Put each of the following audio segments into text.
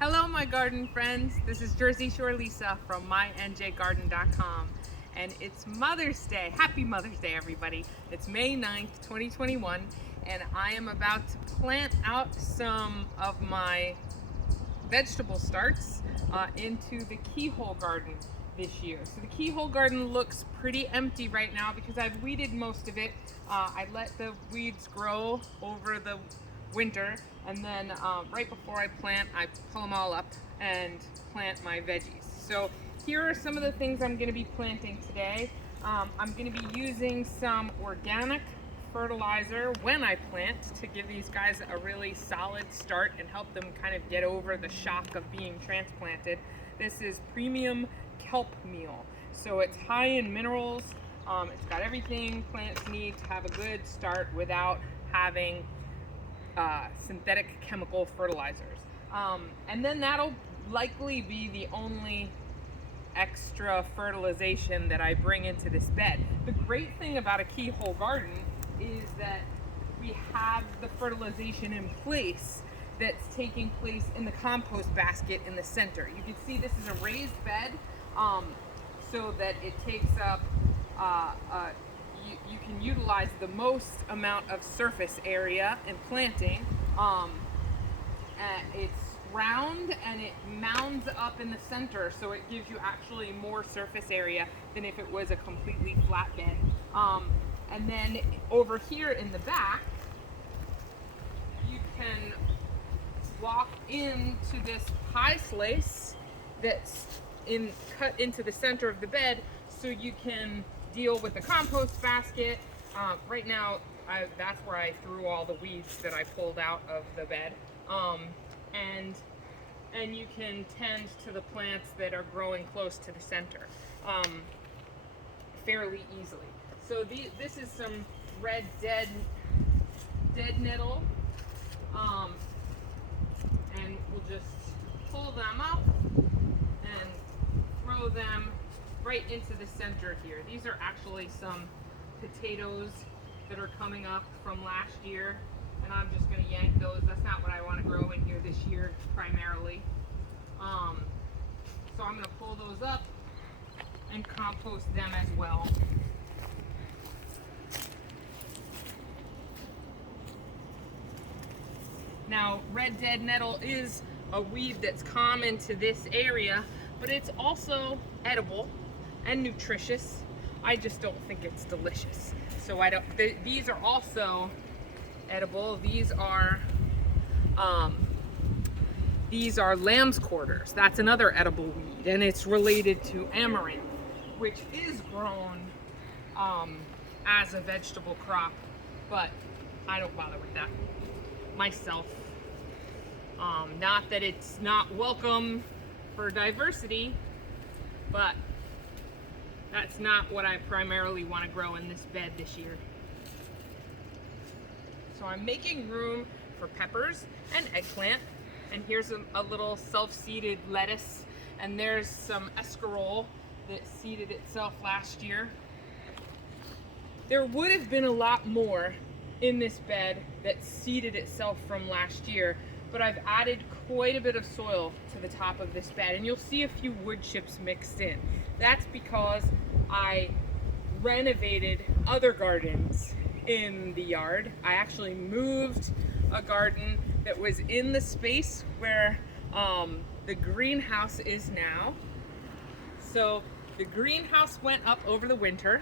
Hello, my garden friends. This is Jersey Shore Lisa from MyNJGarden.com, and it's Mother's Day. Happy Mother's Day, everybody. It's May 9th, 2021, and I am about to plant out some of my vegetable starts into the keyhole garden this year. So the keyhole garden looks pretty empty right now because I've weeded most of it. I let the weeds grow over the winter, and then right before I plant, I pull them all up and plant my veggies. So here are some of the things I'm going to be planting today. I'm going to be using some organic fertilizer when I plant to give these guys a really solid start and help them kind of get over the shock of being transplanted. This is premium kelp meal, so it's high in minerals. It's got everything plants need to have a good start without having synthetic chemical fertilizers. And then that'll likely be the only extra fertilization that I bring into this bed. The great thing about a keyhole garden is that we have the fertilization in place that's taking place in the compost basket in the center. You can see this is a raised bed, so that it takes up you can utilize the most amount of surface area in planting. It's round and it mounds up in the center, so it gives you actually more surface area than if it was a completely flat bed. And then over here in the back, you can walk into this pie slice that's cut into the center of the bed, so you can deal with the compost basket. Right now, that's where I threw all the weeds that I pulled out of the bed. And you can tend to the plants that are growing close to the center fairly easily. So this is some red dead nettle, and we'll just pull them up and throw them right into the center here. These are actually some potatoes that are coming up from last year, and I'm just going to yank those. That's not what I want to grow in here this year primarily. So I'm going to pull those up and compost them as well. Now, red dead nettle is a weed that's common to this area, but it's also edible and nutritious. I just don't think it's delicious. So these are also edible. These are lamb's quarters. That's another edible weed, and it's related to amaranth, which is grown as a vegetable crop, but I don't bother with that myself. Not that it's not welcome for diversity, but that's not what I primarily want to grow in this bed this year. So I'm making room for peppers and eggplant, and here's a little self-seeded lettuce, and there's some escarole that seeded itself last year. There would have been a lot more in this bed that seeded itself from last year, but I've added quite a bit of soil to the top of this bed, and you'll see a few wood chips mixed in. That's because I renovated other gardens in the yard. I actually moved a garden that was in the space where the greenhouse is now. So the greenhouse went up over the winter,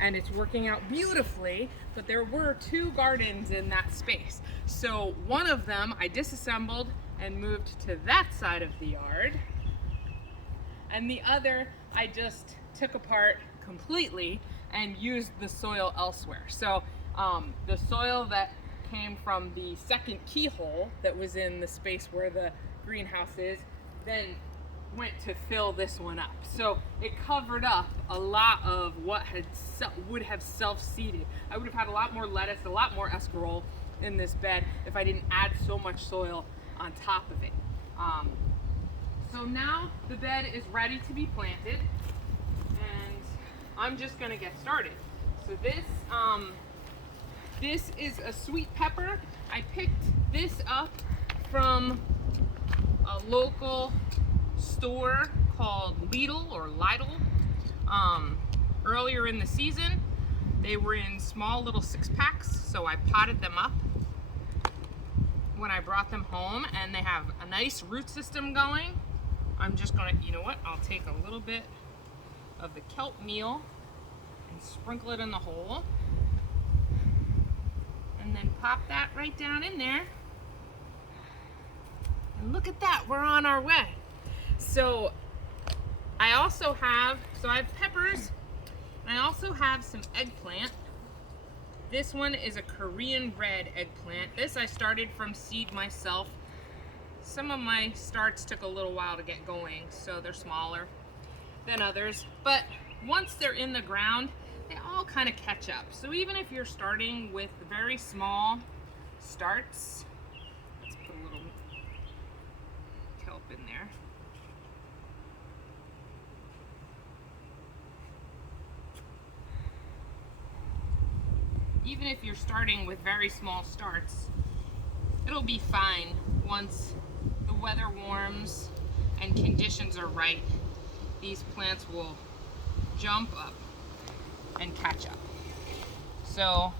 and it's working out beautifully, but there were two gardens in that space. So one of them I disassembled and moved to that side of the yard, and the other I just took apart completely and used the soil elsewhere. So the soil that came from the second keyhole that was in the space where the greenhouse is then went to fill this one up. So it covered up a lot of what would have self-seeded. I would have had a lot more lettuce, a lot more escarole in this bed if I didn't add so much soil on top of it. So now the bed is ready to be planted, and I'm just gonna get started. So this is a sweet pepper. I picked this up from a local store called Lidl or Lidl. Earlier in the season, they were in small little 6-packs, so I potted them up when I brought them home, and they have a nice root system going. I'm just gonna, you know what, I'll take a little bit of the kelp meal and sprinkle it in the hole, and then pop that right down in there. And look at that, we're on our way. So I also have, I have peppers, and I also have some eggplant. This one is a Korean red eggplant. This I started from seed myself. Some of my starts took a little while to get going, so they're smaller than others. But once they're in the ground, they all kind of catch up. So even if you're starting with very small starts, let's put a little kelp in there. Even if you're starting with very small starts, it'll be fine once the weather warms and conditions are right. These plants will jump up and catch up. So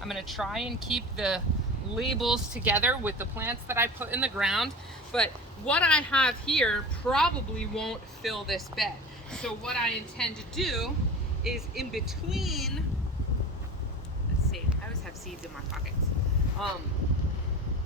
I'm gonna try and keep the labels together with the plants that I put in the ground, but what I have here probably won't fill this bed. So what I intend to do is in between, I always have seeds in my pockets.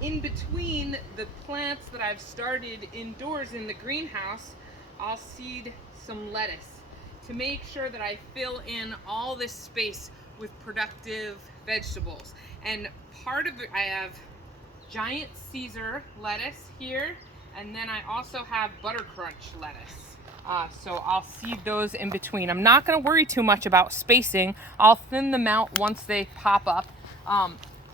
In between the plants that I've started indoors in the greenhouse, I'll seed some lettuce to make sure that I fill in all this space with productive vegetables. And part of it, I have giant Caesar lettuce here, and then I also have butter crunch lettuce. So I'll seed those in between. I'm not going to worry too much about spacing. I'll thin them out once they pop up.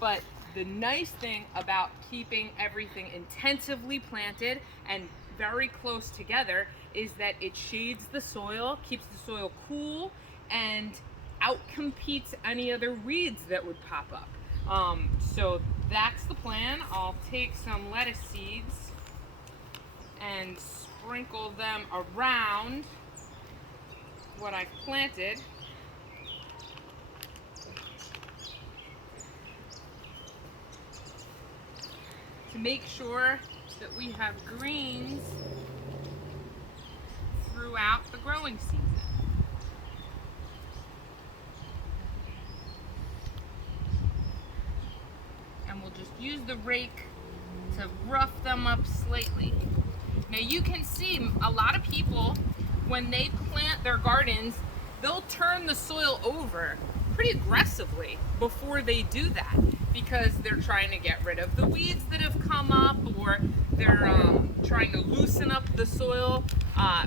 But the nice thing about keeping everything intensively planted and very close together is that it shades the soil, keeps the soil cool, and outcompetes any other weeds that would pop up. So that's the plan. I'll take some lettuce seeds and sprinkle them around what I've planted. To make sure that we have greens throughout the growing season. And we'll just use the rake to rough them up slightly. Now you can see a lot of people, when they plant their gardens, they'll turn the soil over pretty aggressively before they do that, because they're trying to get rid of the weeds that have come up, or they're trying to loosen up the soil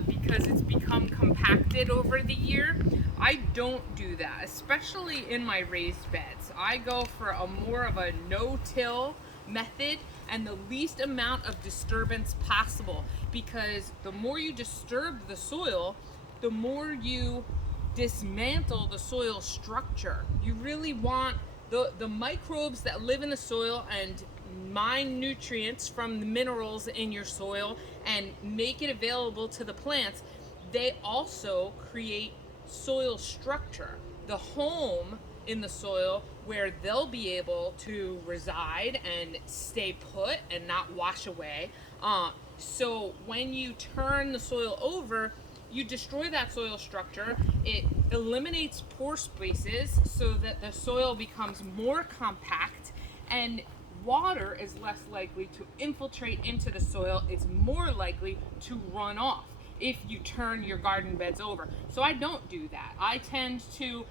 because it's become compacted over the year. I don't do that, especially in my raised beds. I go for a more of a no-till method and the least amount of disturbance possible, because the more you disturb the soil, the more you dismantle the soil structure. You really want the microbes that live in the soil and mine nutrients from the minerals in your soil and make it available to the plants. They also create soil structure, the home in the soil where they'll be able to reside and stay put and not wash away. So when you turn the soil over, you destroy that soil structure. It eliminates pore spaces so that the soil becomes more compact, and water is less likely to infiltrate into the soil. It's more likely to run off if you turn your garden beds over. So I don't do that. I tend to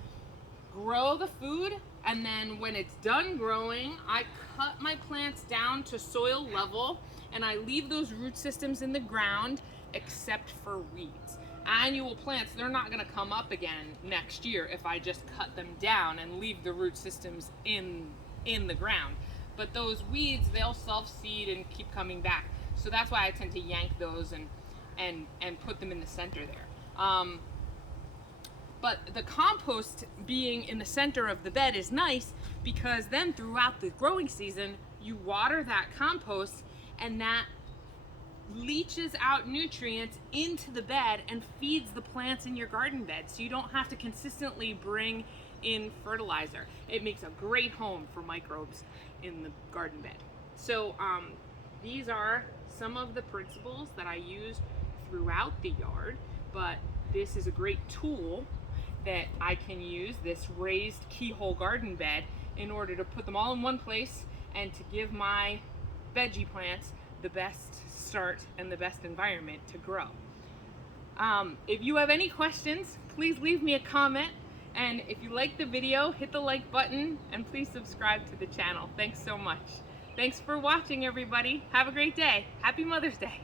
grow the food, and then when it's done growing, I cut my plants down to soil level, and I leave those root systems in the ground except for weeds. Annual plants, they're not going to come up again next year if I just cut them down and leave the root systems in the ground. But those weeds, they'll self-seed and keep coming back. So that's why I tend to yank those and put them in the center there. But the compost being in the center of the bed is nice, because then throughout the growing season, you water that compost, and that leaches out nutrients into the bed and feeds the plants in your garden bed, so you don't have to consistently bring in fertilizer. It makes a great home for microbes in the garden bed. So these are some of the principles that I use throughout the yard, but this is a great tool that I can use, this raised keyhole garden bed, in order to put them all in one place and to give my veggie plants the best start and the best environment to grow. If you have any questions, please leave me a comment, and if you like the video, hit the like button and please subscribe to the channel. Thanks so much. Thanks for watching, everybody. Have a great day. Happy Mother's Day.